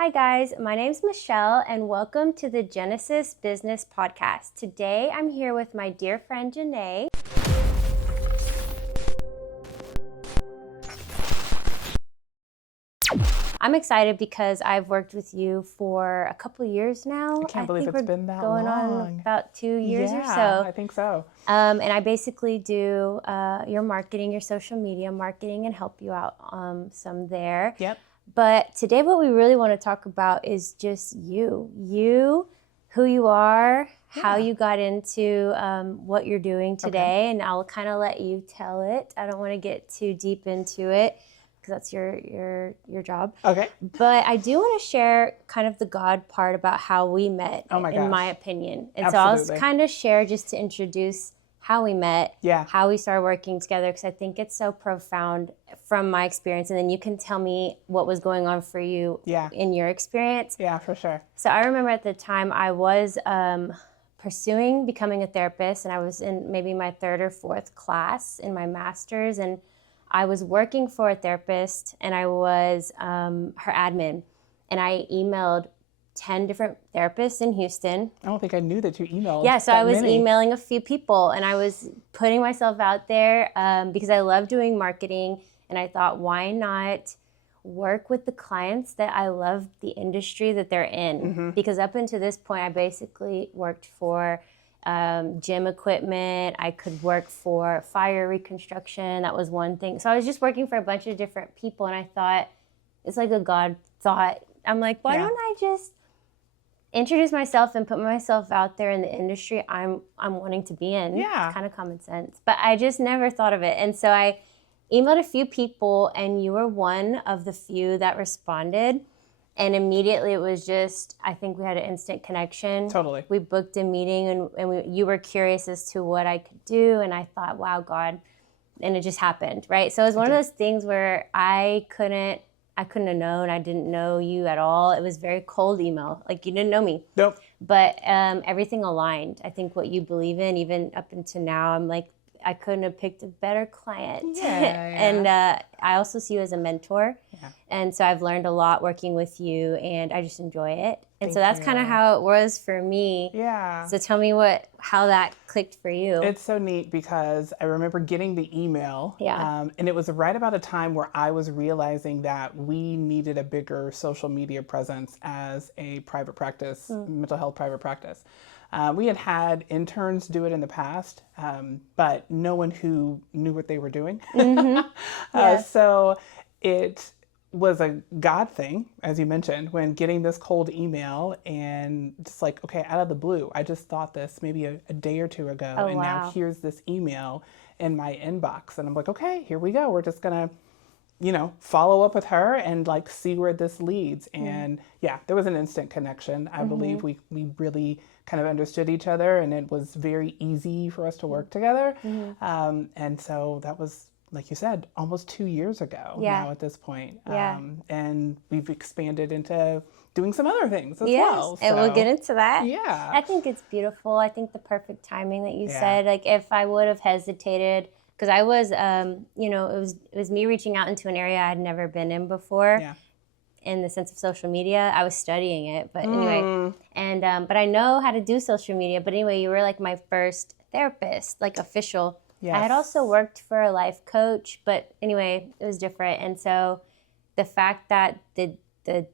Hi guys, my name's Michelle and welcome to the Genesis Business Podcast. Today I'm here with my dear friend Jenai. I'm excited because I've worked with you for a couple years now. I can't believe it's been that going long. on about 2 years or so. Yeah, I think so. And I basically do your marketing, your social media marketing, and help you out some there. Yep. But today what we really want to talk about is just you, who you are, how you got into what you're doing today. And I'll kind of let you tell it. I don't want to get too deep into it because that's your job. Okay. But I do want to share kind of the God part about how we met, Oh my in gosh. my opinion. And Absolutely. so I'll kind of share just to introduce how we met, how we started working together, because I think it's so profound from my experience. And then you can tell me what was going on for you in your experience. Yeah, for sure. So I remember at the time I was pursuing becoming a therapist, and I was in maybe my third or fourth class in my master's, and I was working for a therapist, and I was her admin, and I emailed 10 different therapists in Houston. I don't think I knew that you emailed. Yeah, so I was emailing a few people, and I was putting myself out there because I love doing marketing, and I thought, why not work with the clients that I love the industry that they're in? Because up until this point, I basically worked for gym equipment. I could work for fire reconstruction. That was one thing. So I was just working for a bunch of different people, and I thought, it's like a God thought. I'm like, why don't I just introduce myself and put myself out there in the industry I'm wanting to be in? Yeah. It's kind of common sense. But I just never thought of it. And so I emailed a few people, and you were one of the few that responded. And immediately it was just, I think we had an instant connection. Totally. We booked a meeting, and you were curious as to what I could do. And I thought, wow, God. And it just happened, right? So it was one of those things where I couldn't have known. I didn't know you at all. It was very cold email. Like, you didn't know me. Nope. But everything aligned. I think what you believe in, even up until now, I'm like, I couldn't have picked a better client. And I also see you as a mentor. Yeah. And so I've learned a lot working with you, and I just enjoy it. And so that's kind of how it was for me. Yeah. So tell me how that clicked for you. It's so neat because I remember getting the email. Yeah. And it was right about a time where I was realizing that we needed a bigger social media presence as a private practice, mental health private practice. We had interns do it in the past, but no one who knew what they were doing. So it was a God thing, as you mentioned, when getting this cold email and just like, okay, out of the blue, I just thought this maybe a day or two ago. Now here's this email in my inbox. And I'm like, okay, here we go. We're just going to follow up with her and like see where this leads. And there was an instant connection. I believe we really kind of understood each other, and it was very easy for us to work together. And so that was, like you said, almost 2 years ago now at this point. And we've expanded into doing some other things as well. And we'll get into that. Yeah. I think it's beautiful. I think the perfect timing that you said, like if I would have hesitated, because I was, it was me reaching out into an area I had never been in before. In the sense of social media. I was studying it, but anyway, and but I know how to do social media. But anyway, you were like my first therapist, like official. Yes. I had also worked for a life coach, but anyway, it was different. And so the fact that the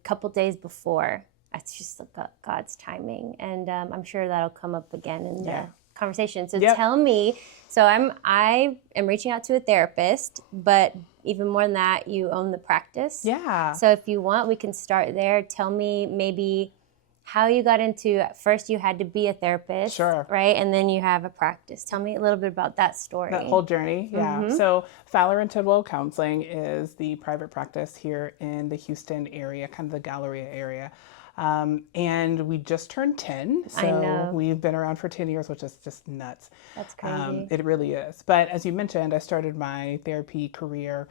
couple days before, it's just God's timing, and I'm sure that'll come up again in the conversation. So tell me. So I am reaching out to a therapist, but even more than that, you own the practice. Yeah. So if you want, we can start there. Tell me maybe how you got into, at first you had to be a therapist, right? And then you have a practice. Tell me a little bit about that story. That whole journey, So Fowler and Tidwell Counseling is the private practice here in the Houston area, kind of the Galleria area. And we just turned 10, so we've been around for 10 years, which is just nuts. That's crazy. It really is. But as you mentioned, I started my therapy career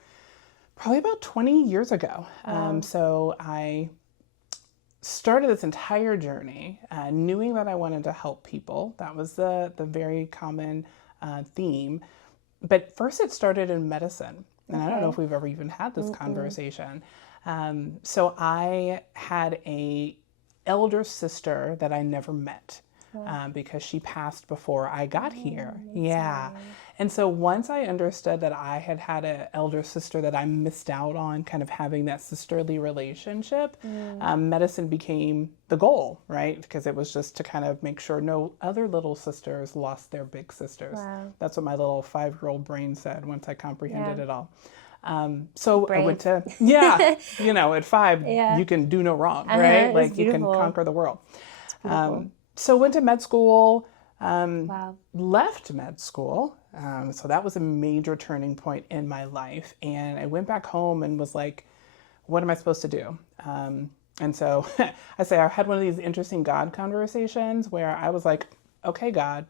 probably about 20 years ago. So I started this entire journey knowing that I wanted to help people. That was the very common theme. But first it started in medicine. And I don't know if we've ever even had this conversation. So I had a elder sister that I never met. Because she passed before I got here. Yeah. Sorry. And so once I understood that I had had an elder sister that I missed out on kind of having that sisterly relationship, medicine became the goal, right? Because it was just to kind of make sure no other little sisters lost their big sisters. Wow. That's what my little 5-year-old brain said once I comprehended it all. So Brave. I went to, at 5, Yeah. you can do no wrong, right? Like you can conquer the world. So went to med school, Wow. left med school. So that was a major turning point in my life. And I went back home and was like, what am I supposed to do? And so I had one of these interesting God conversations where I was like, okay, God,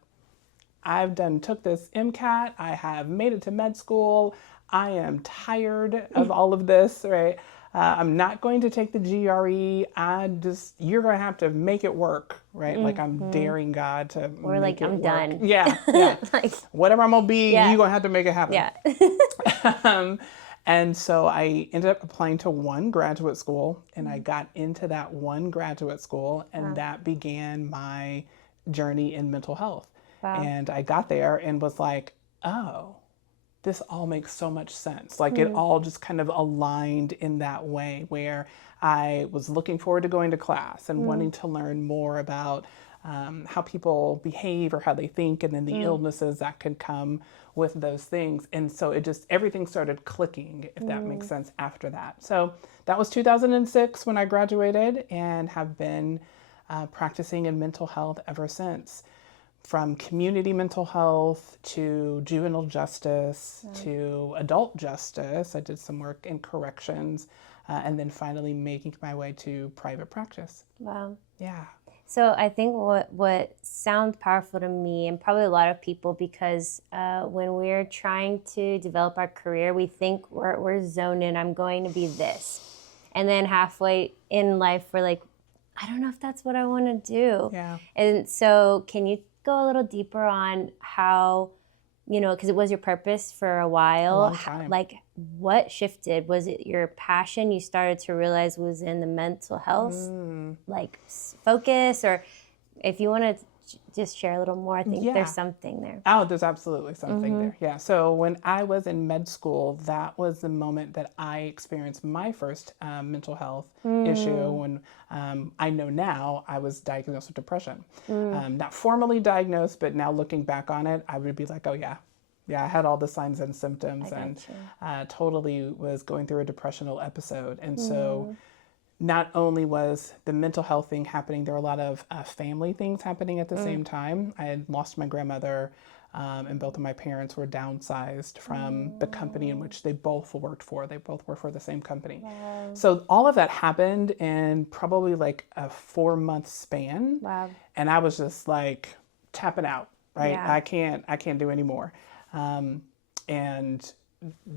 I've took this MCAT. I have made it to med school. I am tired of all of this, right? I'm not going to take the GRE. You're going to have to make it work, right? Like I'm daring God to Or make like, it I'm work. done. Yeah. Like, Whatever I'm going to be, you're going to have to make it happen. yeah. And so I ended up applying to one graduate school, and I got into that one graduate school, and that began my journey in mental health. Wow. And I got there and was like, oh, this all makes so much sense. Like it all just kind of aligned in that way where I was looking forward to going to class and wanting to learn more about how people behave or how they think, and then the illnesses that could come with those things. And so everything started clicking, if that makes sense, after that. So that was 2006 when I graduated, and have been practicing in mental health ever since. From community mental health to juvenile justice to adult justice. I did some work in corrections, and then finally making my way to private practice. Wow. Yeah. So I think what sounds powerful to me, and probably a lot of people, because when we're trying to develop our career, we think we're zoned in, I'm going to be this. And then halfway in life, we're like, I don't know if that's what I want to do. Yeah. And so can you go a little deeper on how, because it was your purpose for a while. A long time. Like, what shifted? Was it your passion you started to realize was in the mental health, like focus? Or if you want to just share a little more, I think there's something there. Oh, there's absolutely something there. Yeah. So when I was in med school, that was the moment that I experienced my first mental health issue. When I know now I was diagnosed with depression. Not formally diagnosed, but now looking back on it, I would be like, oh yeah, I had all the signs and symptoms, and totally was going through a depressional episode. And so not only was the mental health thing happening, there were a lot of family things happening at the same time. I had lost my grandmother, and both of my parents were downsized from the company in which they both worked for. They both worked for the same company. Wow. So all of that happened in probably like a 4-month span. Wow. And I was just like tapping out, right? Yeah. I can't do anymore. And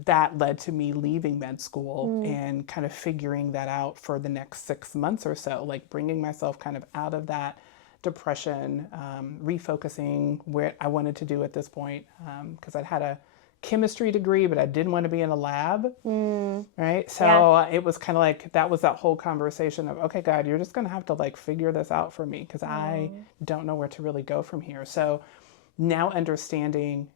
that led to me leaving med school and kind of figuring that out for the next 6 months or so, like bringing myself kind of out of that depression, refocusing where I wanted to do at this point, because I'd had a chemistry degree, but I didn't want to be in a lab, right? So it was kind of like, that was that whole conversation of, okay, God, you're just going to have to like figure this out for me, because I don't know where to really go from here. So now understanding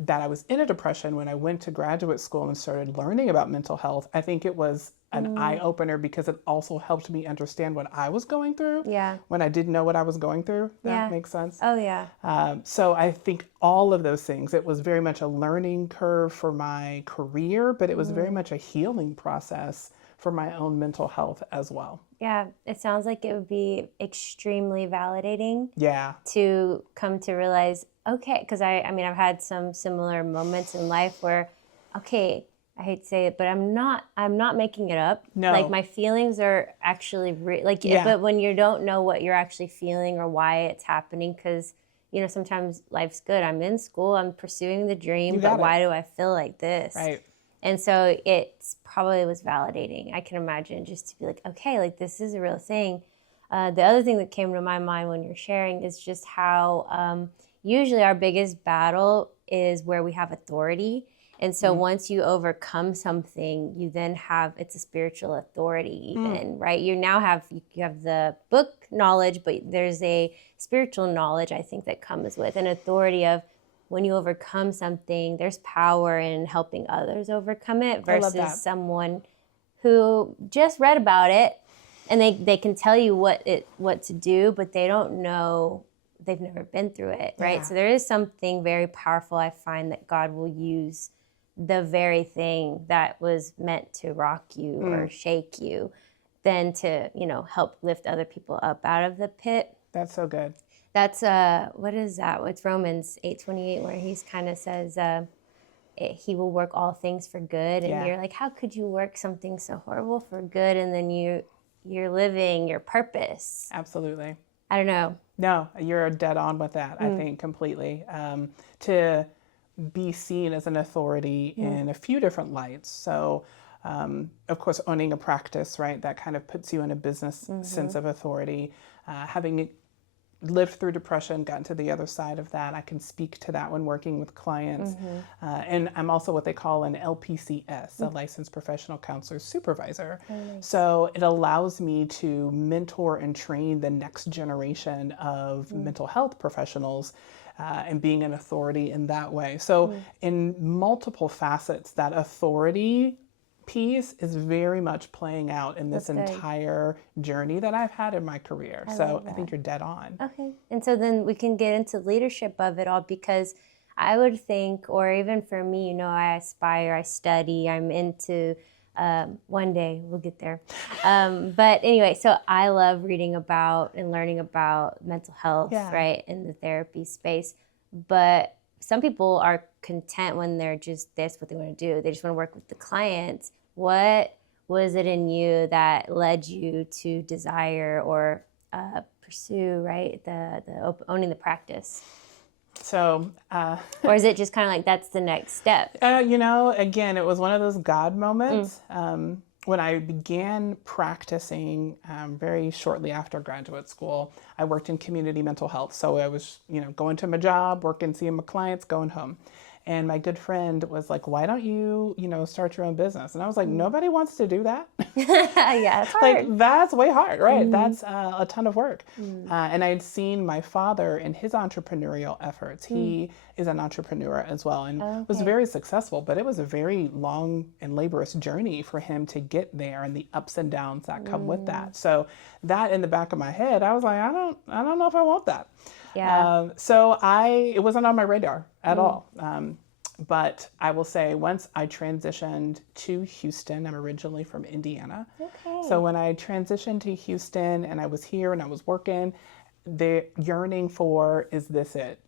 that I was in a depression when I went to graduate school and started learning about mental health, I think it was an eye-opener, because it also helped me understand what I was going through when I didn't know what I was going through. That makes sense? Oh, yeah. So I think all of those things, it was very much a learning curve for my career, but it was very much a healing process for my own mental health as well. Yeah, it sounds like it would be extremely validating. Yeah. To come to realize, okay, because I mean, I've had some similar moments in life where, okay, I hate to say it, but I'm not making it up. No. Like my feelings are actually but when you don't know what you're actually feeling or why it's happening, because sometimes life's good. I'm in school, I'm pursuing the dream, but why do I feel like this? Right. And so it probably was validating. I can imagine, just to be like, okay, like this is a real thing. The other thing that came to my mind when you're sharing is just how usually our biggest battle is where we have authority. And so once you overcome something, you then have, it's a spiritual authority even, right? You now have, you have the book knowledge, but there's a spiritual knowledge, I think, that comes with an authority of when you overcome something, there's power in helping others overcome it versus someone who just read about it and they can tell you what to do, but they don't know, they've never been through it, right? So there is something very powerful, I find, that God will use the very thing that was meant to rock you or shake you, then to, you know, help lift other people up out of the pit. That's so good. That's what is that? It's Romans 8:28, where he kind of says he will work all things for good, and you're like, how could you work something so horrible for good, and then you're living your purpose? Absolutely. I don't know. No, you're dead on with that. I think completely. To be seen as an authority in a few different lights. So, of course, owning a practice, right? That kind of puts you in a business sense of authority. Having lived through depression, gotten to the other side of that, I can speak to that when working with clients. And I'm also what they call an LPCS, a licensed professional counselor supervisor. So it allows me to mentor and train the next generation of mental health professionals and being an authority in that way. So in multiple facets, that authority piece is very much playing out in this entire journey that I've had in my career. So I think you're dead on. Okay. And so then we can get into leadership of it all, because I would think, or even for me, you know, I aspire, I study, I'm into, one day we'll get there. But anyway, so I love reading about and learning about mental health, right, in the therapy space. But some people are content when they're just what they want to do. They just want to work with the clients. What was it in you that led you to desire or pursue, right, the owning the practice? So, or is it just kind of like that's the next step? You know, again, it was one of those God moments. When I began practicing very shortly after graduate school, I worked in community mental health. So I was, you know, going to my job, working, seeing my clients, going home. And my good friend was like, why don't you, you know, start your own business? And I was like, nobody wants to do that. Yeah, it's hard. Like, that's way hard, right? That's a ton of work. And I had seen my father in his entrepreneurial efforts. He is an entrepreneur as well and was very successful, but it was a very long and laborious journey for him to get there and the ups and downs that come with that. So that in the back of my head, I was like, I don't know if I want that. Yeah. So it wasn't on my radar at all. But I will say once I transitioned to Houston, I'm originally from Indiana. Okay. So when I transitioned to Houston and I was here and I was working, the yearning for, is this it?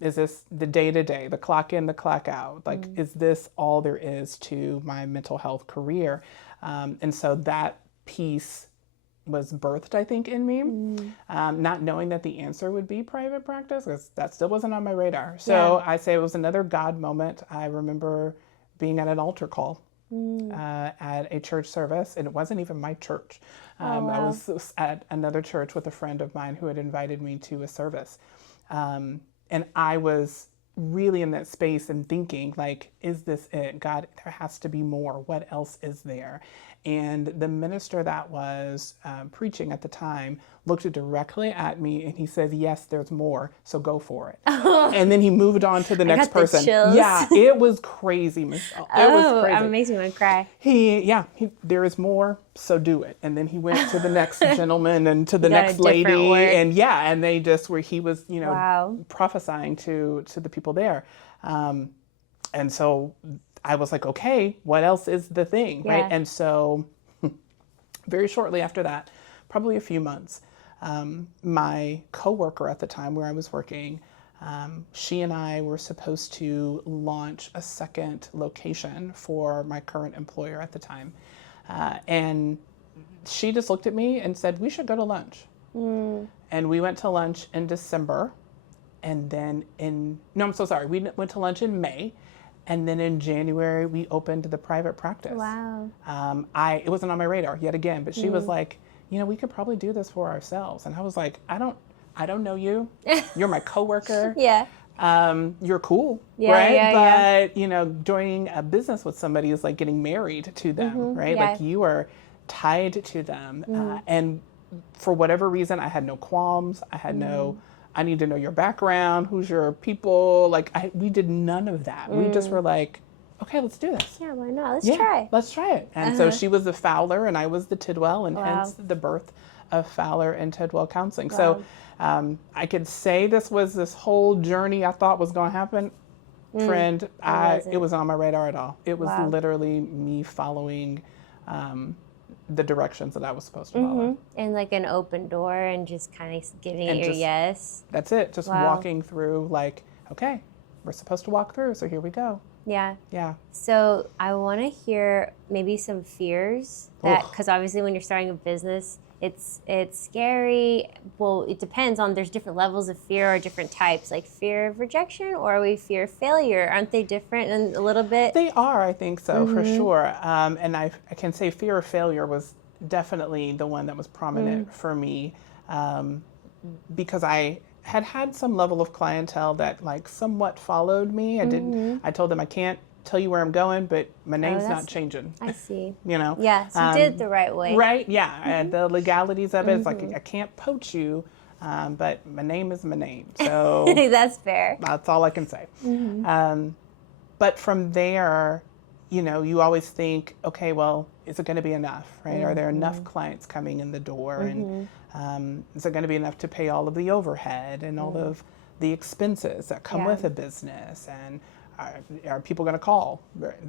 Is this the day-to-day, the clock in, the clock out? Like, is this all there is to my mental health career? And so that piece was birthed, I think, in me, not knowing that the answer would be private practice, because that still wasn't on my radar. So I say it was another God moment. I remember being at an altar call at a church service, and it wasn't even my church. I was at another church with a friend of mine who had invited me to a service. And I was really in that space and thinking, like, is this it? God, there has to be more. What else is there? And the minister that was preaching at the time looked directly at me and he said, yes, there's more, so go for it. And then he moved on to the next person. Chills. Yeah, it was crazy, Michelle. It was crazy. It makes me want to cry. There is more, so do it. And then he went to the next gentleman and to the next lady. And they just where he was, you know, prophesying to the people there. And so I was like, okay, what else is the thing, right? And so very shortly after that, probably a few months, my coworker at the time where I was working, she and I were supposed to launch a second location for my current employer at the time. And she just looked at me and said, we should go to lunch. And we went to lunch in December. And then we went to lunch in May. And then in January, we opened the private practice. Wow. It wasn't on my radar yet again, but she was like, you know, we could probably do this for ourselves. And I was like, I don't know you. You're my coworker. you're cool, Yeah, right? yeah, But, you know, joining a business with somebody is like getting married to them, right? yeah. Like you are tied to them. And for whatever reason, I had no qualms. I had no, I need to know your background, who's your people. Like we did none of that. We just were like, okay, let's do this. Yeah, why not? Let's try. Let's try it. And so she was the Fowler and I was the Tidwell, and hence the birth of Fowler and Tidwell Counseling. So I could say this was this whole journey I thought was going to happen. Friend, it was on my radar at all. It was literally me following the directions that I was supposed to follow. And like an open door and just kind of giving it your yes. That's it. Just walking through like, okay, we're supposed to walk through, so here we go. Yeah. Yeah. So I want to hear maybe some fears that, because obviously when you're starting a business, it's scary. Well, it depends on, there's different levels of fear or different types, like fear of rejection, or we fear of failure. Aren't they different in a little bit? They are, I think so, for sure. And I can say fear of failure was definitely the one that was prominent for me, because I had some level of clientele that like somewhat followed me. I told them I can't tell you where I'm going, but my name's not changing. I see. You know? Yeah, so you did it the right way. Right, yeah. And the legalities of it, it's like I can't poach you, but my name is my name. So that's fair. that's all I can say. But from there, you know, you always think, okay, well, is it going to be enough, right? Are there enough clients coming in the door? And is it going to be enough to pay all of the overhead and all of the expenses that come with a business? And are people going to call?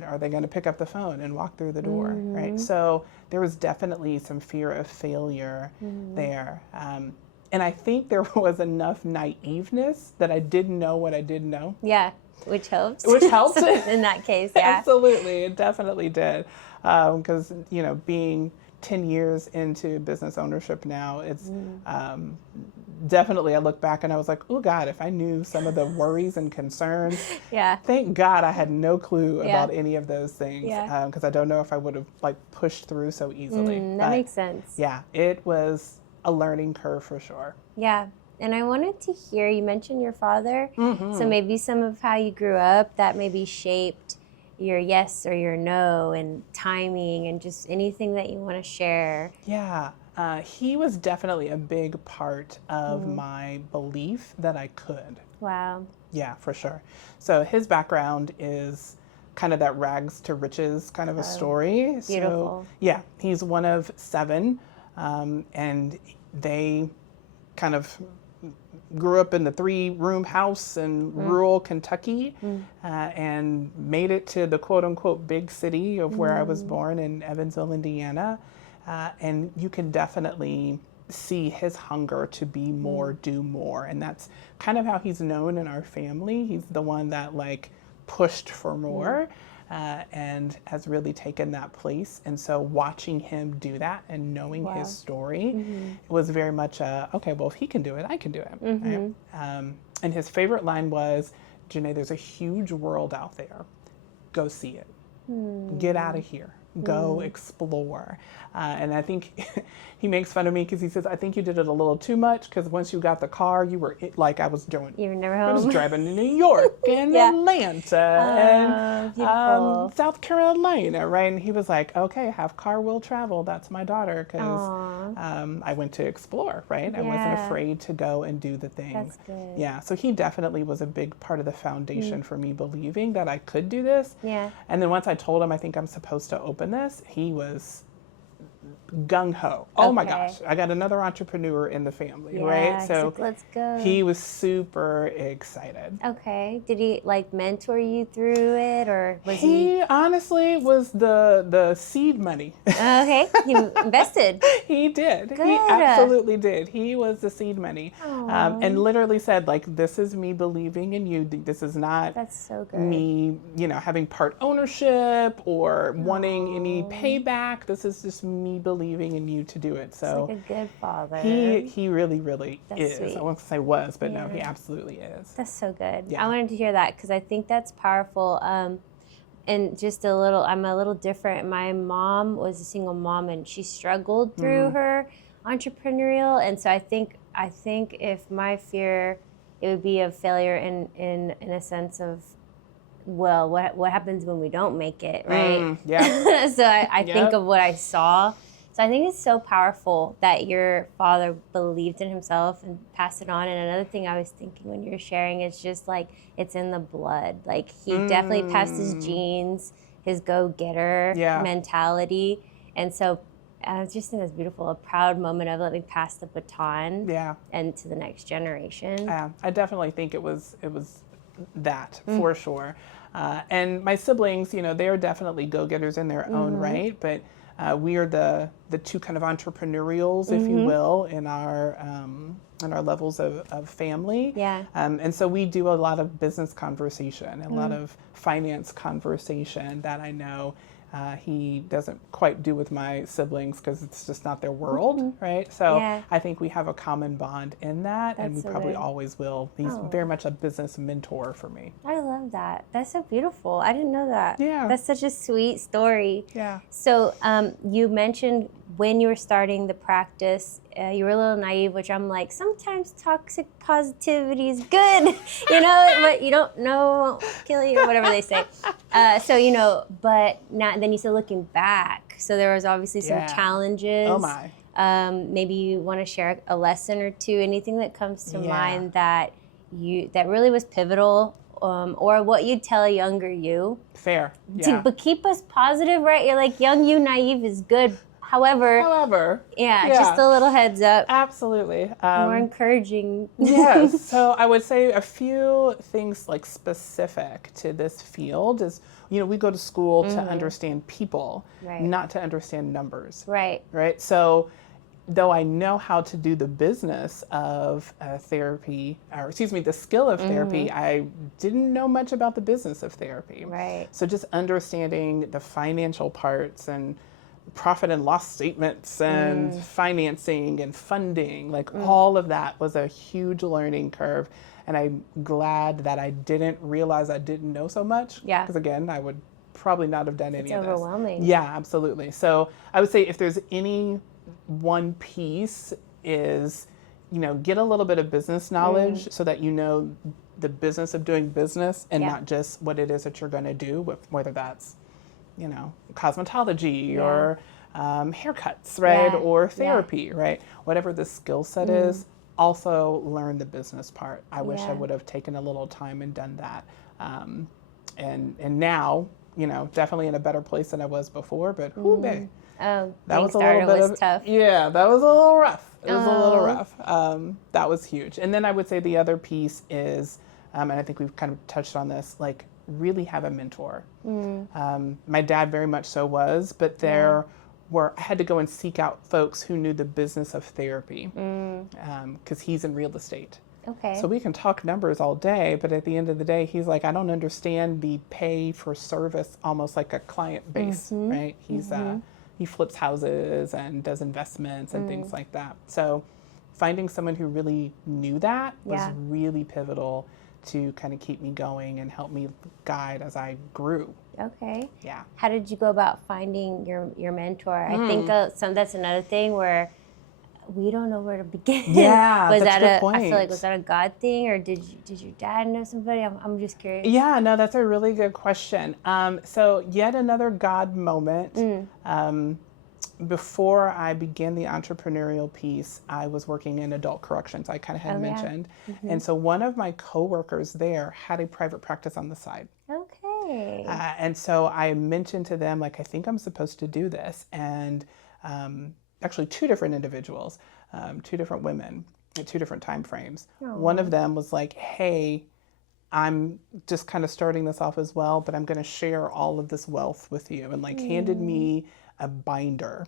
Are they going to pick up the phone and walk through the door, right? So there was definitely some fear of failure there. And I think there was enough naiveness that I didn't know what I didn't know. Yeah, which helps. Which helped. In that case, yeah. Absolutely, it definitely did. Because, you know, being 10 years into business ownership now, it's definitely, I look back and I was like, oh God, if I knew some of the worries and concerns, thank God I had no clue about any of those things, because I don't know if I would have like pushed through so easily. That makes sense. Yeah, it was a learning curve for sure. Yeah. And I wanted to hear, you mentioned your father, so maybe some of how you grew up that maybe shaped your yes or your no, and timing, and just anything that you want to share. Yeah, he was definitely a big part of my belief that I could. Wow. Yeah, for sure. So his background is kind of that rags to riches kind of a story. Beautiful. So, yeah, he's one of 7, and they kind of grew up in the 3-room house in rural Kentucky, and made it to the quote-unquote big city of where I was born in Evansville, Indiana. And you can definitely see his hunger to be more, do more. And that's kind of how he's known in our family. He's the one that like pushed for more, and has really taken that place. And so watching him do that and knowing his story, it was very much okay, well, if he can do it, I can do it. Right? And his favorite line was, Jenai, there's a huge world out there. Go see it. Get out of here. Go explore. And I think he makes fun of me because he says, I think you did it a little too much, because once you got the car, you were like I was doing. You were never home. I was driving to New York and Atlanta and South Carolina, right? And he was like, okay, have car will travel. That's my daughter, because I went to explore, right? I wasn't afraid to go and do the things. That's good. Yeah, so he definitely was a big part of the foundation for me believing that I could do this. Yeah. And then once I told him I think I'm supposed to open this, he was gung-ho. Oh my gosh, I got another entrepreneur in the family, right? So like, let's go. He was super excited. Okay. Did he like mentor you through it, or was he honestly was the seed money. Okay. He invested. He did. Good. He absolutely did. He was the seed money. And literally said, like, this is me believing in you. This is not That's so good. me, you know, having part ownership or wanting any payback. This is just me believing in you to do it. So like a good father. he really, really is. Sweet. I won't say was, but no, he absolutely is. That's so good. Yeah. I wanted to hear that because I think that's powerful. And just I'm a little different. My mom was a single mom, and she struggled through her entrepreneurial. And so I think if my fear it would be a failure in a sense of, well, what happens when we don't make it, right? Yeah. So I Yep. think of what I saw. So I think it's so powerful that your father believed in himself and passed it on. And another thing I was thinking when you were sharing is just like, it's in the blood. Like he definitely passed his genes, his go-getter mentality. And so I just think that's beautiful, a proud moment of let me pass the baton and to the next generation. Yeah, I definitely think it was that for sure. And my siblings, you know, they are definitely go-getters in their own right, but we are the two kind of entrepreneurials, if you will, in our levels of family. Yeah. And so we do a lot of business conversation and a lot of finance conversation that I know he doesn't quite do with my siblings because it's just not their world, right? So I think we have a common bond in that, and we so probably good. Always will. He's very much a business mentor for me. I love that. That's so beautiful. I didn't know that. Yeah. That's such a sweet story. Yeah. So you mentioned when you were starting the practice, you were a little naive, which I'm like, sometimes toxic positivity is good, you know, but you don't know, won't kill you, or whatever they say. So, you know, but now, then you said looking back, so there was obviously some challenges. Oh my. Maybe you want to share a lesson or two, anything that comes to mind that really was pivotal, or what you'd tell a younger you. Fair. Yeah. But keep us positive, right? You're like, young you, naive is good. However, just a little heads up. Absolutely. More encouraging. Yes. So I would say a few things like specific to this field is, you know, we go to school to understand people, not to understand numbers. Right. Right. So though I know how to do the business of therapy, or excuse me, the skill of therapy, I didn't know much about the business of therapy. Right. So just understanding the financial parts and profit and loss statements and financing and funding, like all of that was a huge learning curve. And I'm glad that I didn't realize I didn't know so much. Yeah. Because again, I would probably not have done any of this. It's overwhelming. Yeah, absolutely. So I would say if there's any one piece is, you know, get a little bit of business knowledge so that you know the business of doing business and not just what it is that you're going to do, whether that's, you know, cosmetology or haircuts, right? Or therapy, right? Whatever the skill set is, also learn the business part. I wish I would have taken a little time and done that. And now, you know, definitely in a better place than I was before, but that was a little bit tough. Yeah, that was a little rough. It was a little rough. That was huge. And then I would say the other piece is, and I think we've kind of touched on this, like really have a mentor. My dad very much so was, but I had to go and seek out folks who knew the business of therapy, because he's in real estate. Okay. So we can talk numbers all day, but at the end of the day, he's like, I don't understand the pay for service, almost like a client base, right? He flips houses and does investments and things like that. So finding someone who really knew that was really pivotal to kind of keep me going and help me guide as I grew. Okay. Yeah. How did you go about finding your mentor? I think that's another thing where we don't know where to begin. Yeah, was that's that a good point. I feel like, was that a God thing, or did your dad know somebody? I'm just curious. Yeah, no, that's a really good question. So yet another God moment. Before I began the entrepreneurial piece, I was working in adult corrections, I kind of had mentioned. And so one of my coworkers there had a private practice on the side. Okay. And so I mentioned to them, like, I think I'm supposed to do this. And actually two different individuals, two different women at two different time frames. One of them was like, hey, I'm just kind of starting this off as well, but I'm going to share all of this wealth with you, and like handed me a binder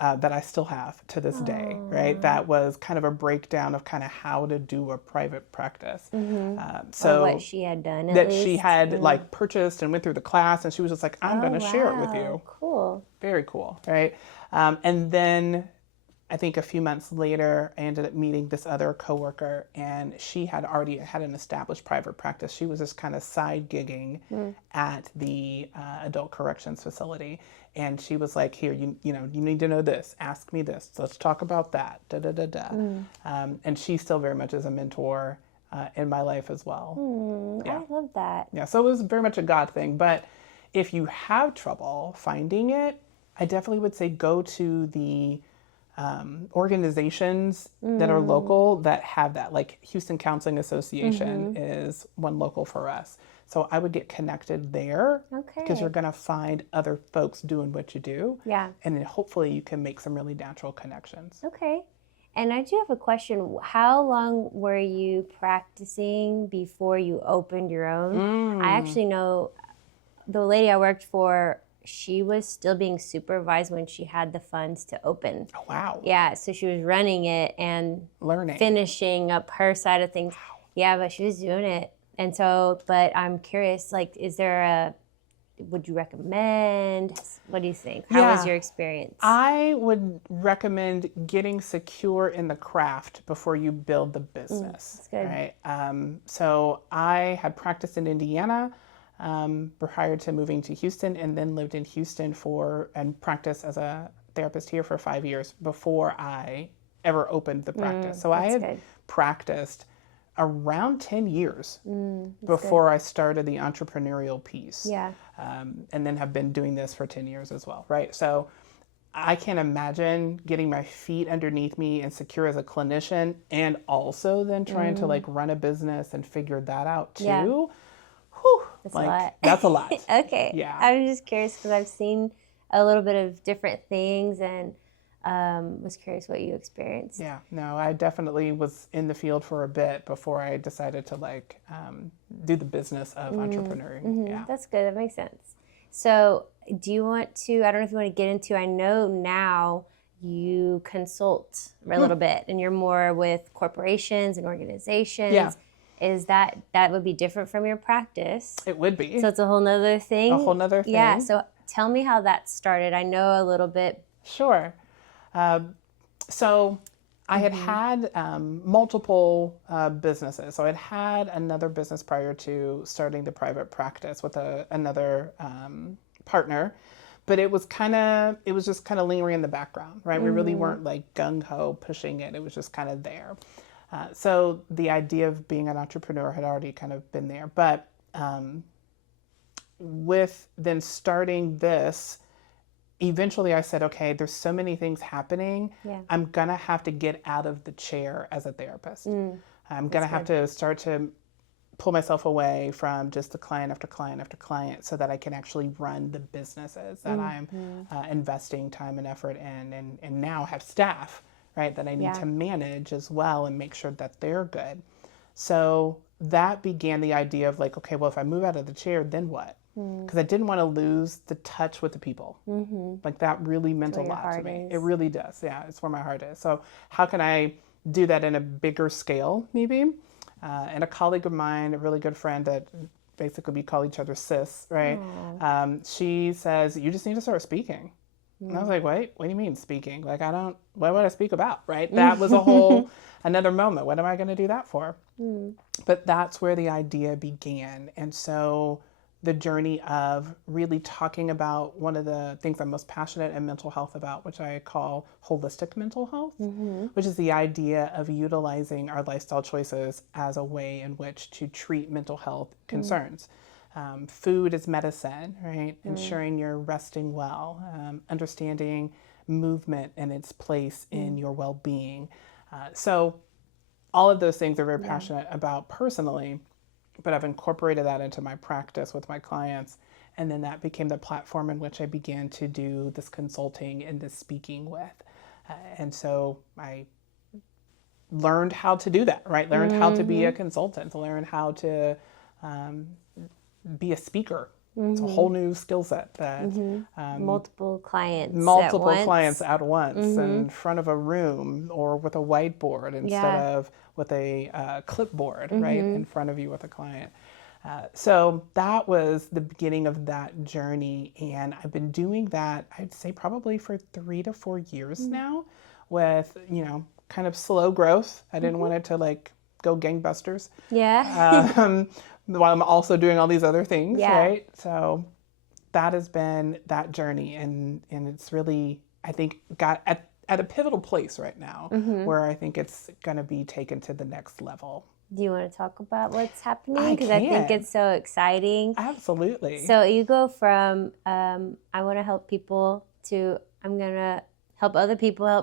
that I still have to this day, right? That was kind of a breakdown of kind of how to do a private practice. So what she had done, that she had like purchased and went through the class, and she was just like, I'm going to share it with you. Cool. Very cool, right? And then I think a few months later, I ended up meeting this other coworker, and she had already had an established private practice. She was just kind of side gigging at the adult corrections facility. And she was like, here, you need to know this. Ask me this. Let's talk about that. And she still very much is a mentor. in my life as well. I love that. Yeah, so it was very much a God thing. But if you have trouble finding it, I definitely would say go to the organizations that are local that have that. Like Houston Counseling Association is one local for us. So I would get connected there because you're going to find other folks doing what you do. Yeah. And then hopefully you can make some really natural connections. Okay. And I do have a question. How long were you practicing before you opened your own? I actually know the lady I worked for, she was still being supervised when she had the funds to open. Oh, wow. Yeah, so she was running it and Learning. finishing up her side of things. Wow. Yeah, but she was doing it. And so, but I'm curious, like, would you recommend? What do you think? How was your experience? I would recommend getting secure in the craft before you build the business. That's good. Right? So I had practiced in Indiana prior to moving to Houston, and then lived in Houston and practiced as a therapist here for 5 years before I ever opened the practice. So I had practiced around 10 years before I started the entrepreneurial piece. Yeah. And then have been doing this for 10 years as well, right? So I can't imagine getting my feet underneath me and secure as a clinician and also then trying to like run a business and figure that out too. Yeah. Whew, That's like, a lot. That's a lot. Okay. Yeah. I'm just curious because I've seen a little bit of different things and was curious what you experienced. Yeah, no, I definitely was in the field for a bit before I decided to like do the business of entrepreneuring. Yeah. That's good. That makes sense. So do you want to, I don't know if you want to get into, I know now you consult for a little bit and you're more with corporations and organizations. Yeah. Is that would be different from your practice? It would be. So it's a whole nother thing? A whole nother thing. Yeah, so tell me how that started. I know a little bit. Sure. So I had multiple businesses. So I'd had another business prior to starting the private practice with another partner, but it was just kind of lingering in the background, right? We really weren't like gung-ho pushing it. It was just kind of there. So the idea of being an entrepreneur had already kind of been there. But with then starting this, eventually I said, okay, there's so many things happening. Yeah. I'm going to have to get out of the chair as a therapist. I'm going to have to start to pull myself away from just the client after client after client so that I can actually run the businesses that I'm investing time and effort in and now have staff, right, that I need to manage as well and make sure that they're good. So that began the idea of like, okay, well, if I move out of the chair, then what? Because I didn't want to lose the touch with the people. Like that really meant a lot to me. It really does. Yeah, it's where my heart is. So how can I do that in a bigger scale, maybe? And a colleague of mine, a really good friend that basically we call each other sis, right? She says, you just need to start speaking. And I was like, wait, what do you mean speaking? Like, what would I speak about, right? That was a whole, another moment. What am I going to do that for? But that's where the idea began. And so the journey of really talking about one of the things I'm most passionate in mental health about, which I call holistic mental health, which is the idea of utilizing our lifestyle choices as a way in which to treat mental health concerns. Food is medicine, right? Ensuring you're resting well, understanding movement and its place in your well-being. So all of those things are very passionate about personally, but I've incorporated that into my practice with my clients. And then that became the platform in which I began to do this consulting and this speaking with. And so I learned how to do that, right? Learned how to be a consultant, learned how to be a speaker. It's a whole new skill set that multiple clients at once in front of a room or with a whiteboard instead of with a clipboard, right, in front of you with a client. So that was the beginning of that journey, and I've been doing that, I'd say probably for 3 to 4 years now, with kind of slow growth. I didn't want it to like go gangbusters. While I'm also doing all these other things, right? So that has been that journey, and it's really, I think, got at a pivotal place right now where I think it's going to be taken to the next level. Do you want to talk about what's happening? Because I think it's so exciting. Absolutely. So you go from I want to help people to I'm going to help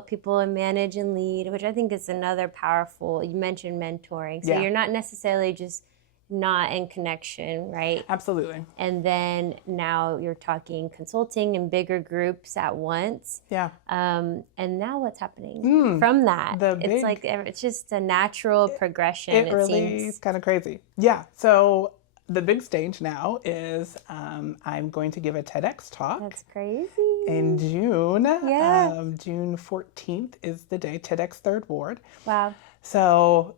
people and manage and lead, which I think is another powerful, you mentioned mentoring. So you're not necessarily just not in connection, right? Absolutely. And then now you're talking consulting in bigger groups at once. Yeah. And now what's happening from that? It's just a natural progression. It really is kind of crazy. Yeah. So the big stage now is I'm going to give a TEDx talk. That's crazy. In June. Yeah. June 14th is the day, TEDx Third Ward. Wow. So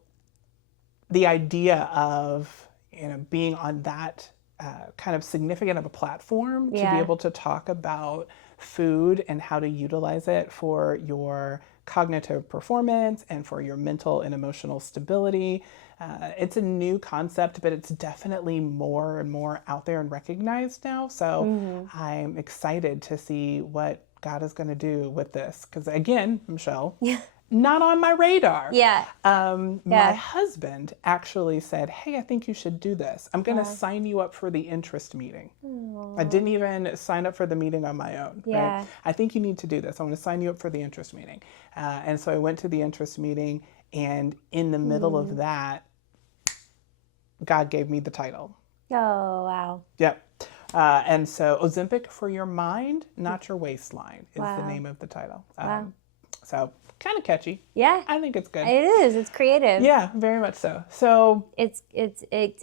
the idea of being on that kind of significant of a platform to be able to talk about food and how to utilize it for your cognitive performance and for your mental and emotional stability. It's a new concept, but it's definitely more and more out there and recognized now. So I'm excited to see what God is going to do with this. Because again, Michelle, not on my radar. Yeah. My husband actually said, hey, I think you should do this. I'm going to sign you up for the interest meeting. I didn't even sign up for the meeting on my own. Yeah. Right? I think you need to do this. I want to sign you up for the interest meeting. And so I went to the interest meeting, and in the middle of that, God gave me the title. Oh, wow. Yep. And so Ozempic for your mind, not your waistline is the name of the title. So kind of catchy. Yeah. I think it's good. It is. It's creative. Yeah, very much so. So it's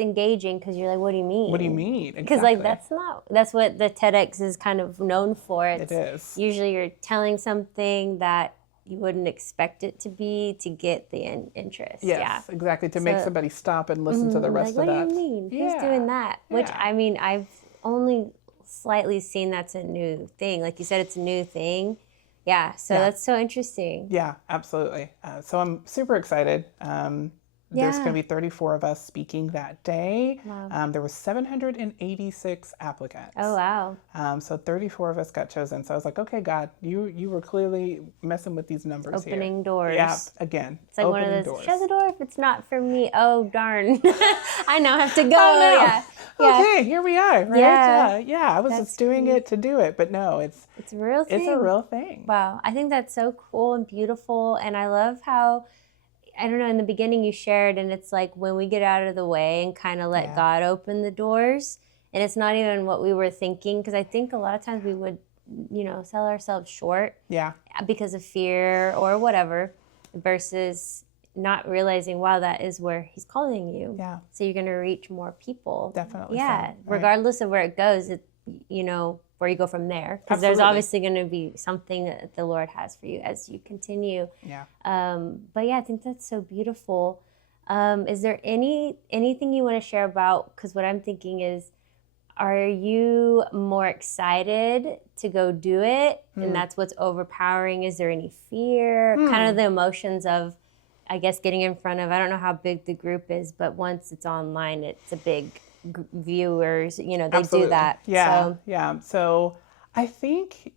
engaging because you're like, what do you mean? What do you mean? Because Exactly. that's what the TEDx is kind of known for. It is. Usually you're telling something that you wouldn't expect it to be to get the interest. Yes, exactly. To make somebody stop and listen to the rest of that. What do you mean? Who's doing that? Which, I mean, I've only slightly seen that's a new thing. Like you said, it's a new thing. Yeah, so that's so interesting. Yeah, absolutely. So I'm super excited. There's going to be 34 of us speaking that day. Wow. There were 786 applicants. Oh, wow. So 34 of us got chosen. So I was like, okay, God, you were clearly messing with these numbers here. Opening doors. Yeah, again. It's like one of those, shut the door if it's not for me. Oh, darn. I now have to go. Oh, no. Okay, here we are, right? Yeah. I was just doing it to do it, but no, it's a real thing. It's a real thing. Wow. I think that's so cool and beautiful. And I love how, I don't know, in the beginning you shared, and it's like when we get out of the way and kind of let God open the doors, and it's not even what we were thinking, because I think a lot of times we would, sell ourselves short because of fear or whatever, versus not realizing, wow, that is where He's calling you. Yeah. So you're going to reach more people. Definitely. Yeah. So, right. Regardless of where it goes, where you go from there, because there's obviously going to be something that the Lord has for you as you continue. Yeah. But yeah, I think that's so beautiful. Is there anything you want to share about? Because what I'm thinking is, are you more excited to go do it, and that's what's overpowering? Is there any fear? Kind of the emotions of, I guess, getting in front of, I don't know how big the group is, but once it's online, it's a big viewers, they Absolutely. do that. So I think,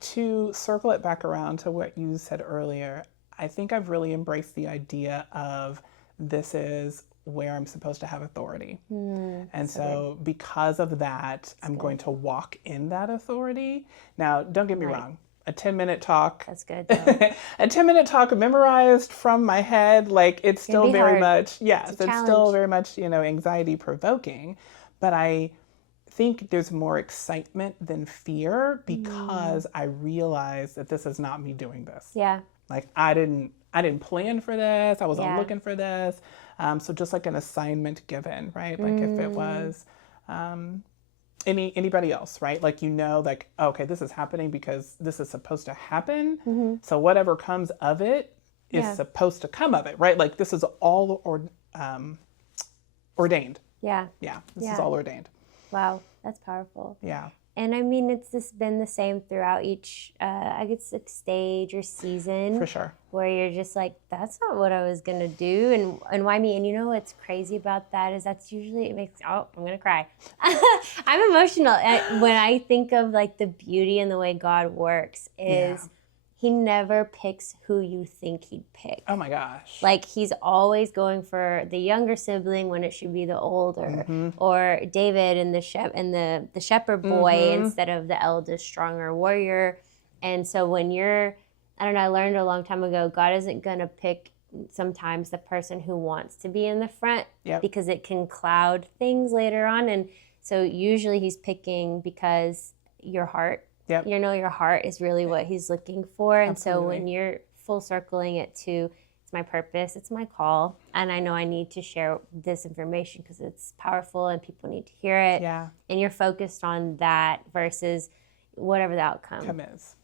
to circle it back around to what you said earlier, I think I've really embraced the idea of this is where I'm supposed to have authority. And so because of that, I'm going to walk in that authority. Now, don't get me wrong. A 10-minute talk. That's good. A 10-minute talk memorized from my head, it's still very much, it's still very much, anxiety provoking. But I think there's more excitement than fear because I realize that this is not me doing this. Yeah. I didn't plan for this. I wasn't looking for this. So just like an assignment given, right? If it was anybody else, right? Okay, this is happening because this is supposed to happen. So whatever comes of it is supposed to come of it, right? This is all ordained. Yeah. Yeah, this is all ordained. Wow, that's powerful. Yeah. And I mean, it's just been the same throughout each, I guess, stage or season. For sure. Where you're just like, that's not what I was going to do. And why me? And what's crazy about that is that's usually, I'm going to cry. I'm emotional. When I think of the beauty and the way God works is he never picks who you think he'd pick. Oh my gosh. Like, he's always going for the younger sibling when it should be the older, or David and the shepherd boy instead of the eldest, stronger warrior. And so when you're, I don't know, I learned a long time ago, God isn't going to pick sometimes the person who wants to be in the front because it can cloud things later on. And so usually he's picking because your heart, your heart is really what he's looking for. And so when you're full circling it to, it's my purpose, it's my call, and I know I need to share this information because it's powerful and people need to hear it. Yeah. And you're focused on that versus whatever the outcome is.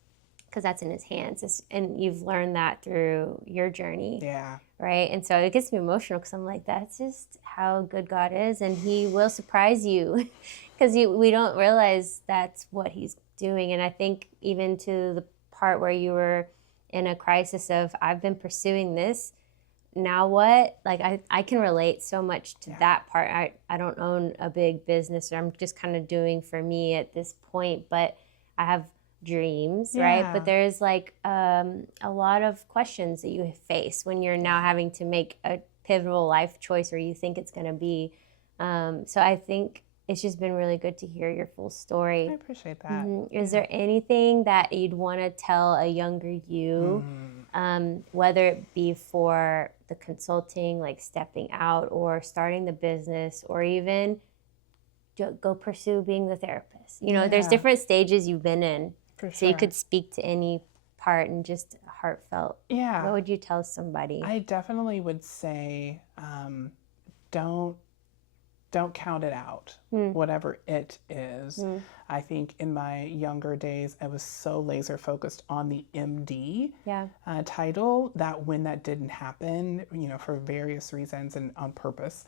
Because that's in his hands. And you've learned that through your journey. Yeah. Right? And so it gets me emotional because I'm like, that's just how good God is. And he will surprise you because we don't realize that's what he's doing. And I think even to the part where you were in a crisis of, I've been pursuing this, now what? Like, I can relate so much to that part. I don't own a big business, or I'm just kind of doing for me at this point, but I have dreams, right? But there's like a lot of questions that you face when you're now having to make a pivotal life choice, or you think it's going to be. So I think it's just been really good to hear your full story. I appreciate that. Is there anything that you'd want to tell a younger you, whether it be for the consulting, like stepping out, or starting the business, or even go pursue being the therapist? You know, there's different stages you've been in. For so you could speak to any part and just heartfelt. Yeah. What would you tell somebody? I definitely would say, don't count it out, whatever it is. I think in my younger days, I was so laser focused on the MD title that when that didn't happen, for various reasons and on purpose,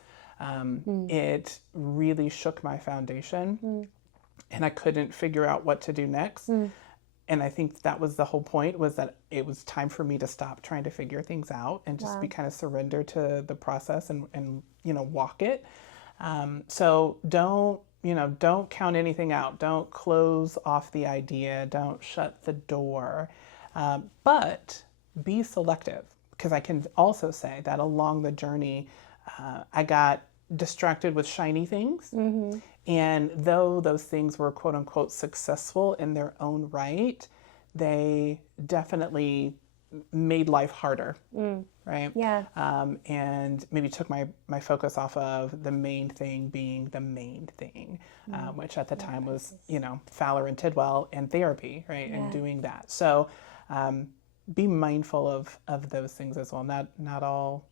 it really shook my foundation. And I couldn't figure out what to do next. And I think that was the whole point, was that it was time for me to stop trying to figure things out and just be kind of surrender to the process and walk it. So don't count anything out. Don't close off the idea. Don't shut the door. But be selective, because I can also say that along the journey, I got distracted with shiny things. And though those things were quote unquote successful in their own right, they definitely made life harder, right? Yeah. And maybe took my focus off of the main thing being the main thing, which at the time was, Fowler and Tidwell and therapy, right? And doing that. So be mindful of those things as well. Not all...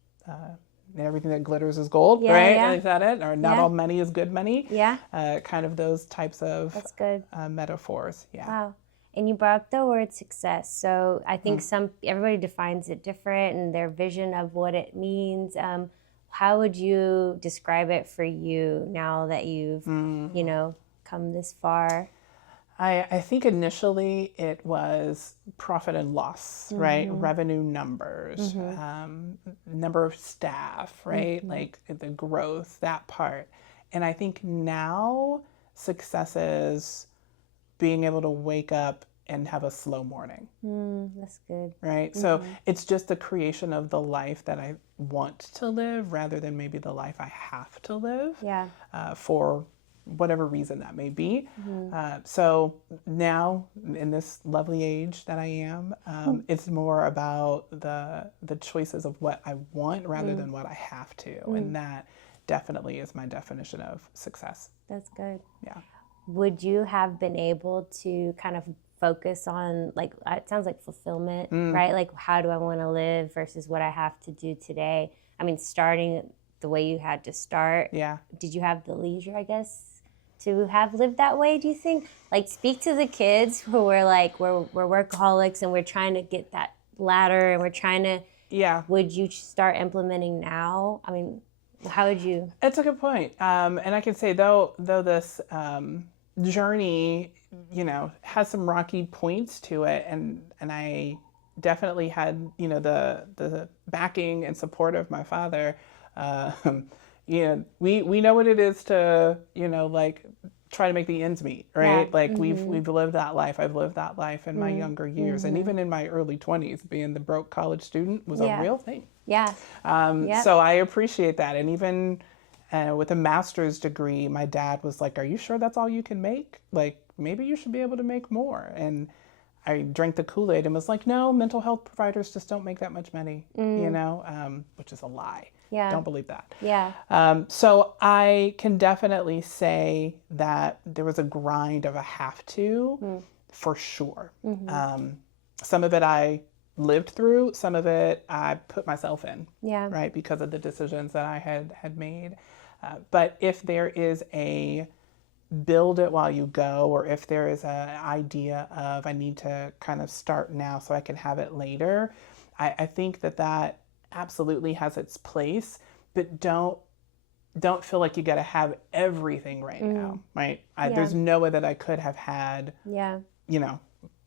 everything that glitters is gold, right? Is that it? Or not all money is good money. Yeah. Kind of those types of That's good. Metaphors. Yeah. Wow. And you brought up the word success. So I think everybody defines it different and their vision of what it means. How would you describe it for you now that you've, come this far? I think initially it was profit and loss, right? Revenue numbers, number of staff, right? Like the growth, that part. And I think now success is being able to wake up and have a slow morning. That's good. Right? So it's just the creation of the life that I want to live rather than maybe the life I have to live for whatever reason that may be. So now in this lovely age that I am, it's more about the choices of what I want rather than what I have to. And that definitely is my definition of success. That's good. Yeah. Would you have been able to kind of focus on, like, it sounds like fulfillment, right? Like, how do I want to live versus what I have to do today? I mean, starting the way you had to start. Yeah. Did you have the leisure, I guess, to have lived that way, do you think? Like, speak to the kids who were like, we're workaholics and we're trying to get that ladder and we're trying to, would you start implementing now? I mean, how would you? It's a good point. And I can say, though this journey, has some rocky points to it, and I definitely had, the backing and support of my father. We know what it is to, like try to make the ends meet, right? Yeah. Like we've lived that life. I've lived that life in my younger years, and even in my early 20s, being the broke college student was a real thing. Yeah. So I appreciate that. And even with a master's degree, my dad was like, "Are you sure that's all you can make? Like, maybe you should be able to make more." And I drank the Kool-Aid and was like, "No, mental health providers just don't make that much money," you know, which is a lie. Yeah. Don't believe that. Yeah. So I can definitely say that there was a grind of a have to, for sure. Some of it I lived through, some of it I put myself in, right, because of the decisions that I had made. But if there is a build it while you go, or if there is an idea of I need to kind of start now so I can have it later, I think that absolutely has its place, but don't feel like you got to have everything right now, right? There's no way that I could have had, you know,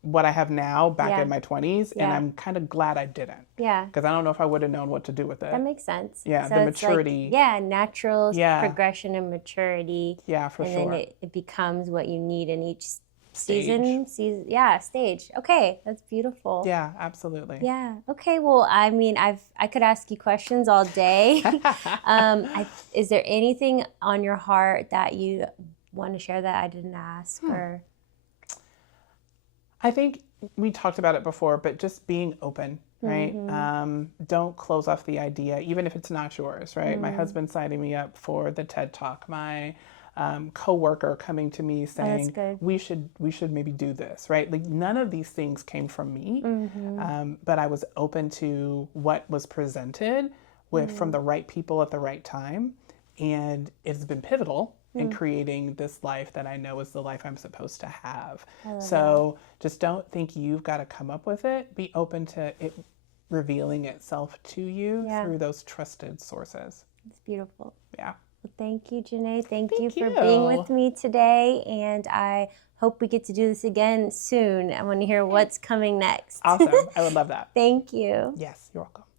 what I have now back in my 20s, and I'm kind of glad I didn't. Yeah. Because I don't know if I would have known what to do with it. That makes sense. Yeah, so the it's maturity. Like, natural progression and maturity. Yeah, for and sure. And then it becomes what you need in each Stage. stage. Okay, that's beautiful. Yeah, absolutely. Yeah. Okay. Well, I mean, I could ask you questions all day. Is there anything on your heart that you want to share that I didn't ask? Or I think we talked about it before, but just being open, right? Don't close off the idea, even if it's not yours, right? My husband signing me up for the TED Talk. My coworker coming to me saying, we should maybe do this, right? Like none of these things came from me, but I was open to what was presented from the right people at the right time. And it's been pivotal in creating this life that I know is the life I'm supposed to have. So just don't think you've got to come up with it. Be open to it revealing itself to you through those trusted sources. It's beautiful. Yeah. Well, thank you, Jenai. Thank you for being with me today. And I hope we get to do this again soon. I want to hear what's coming next. Awesome. I would love that. Thank you. Yes, you're welcome.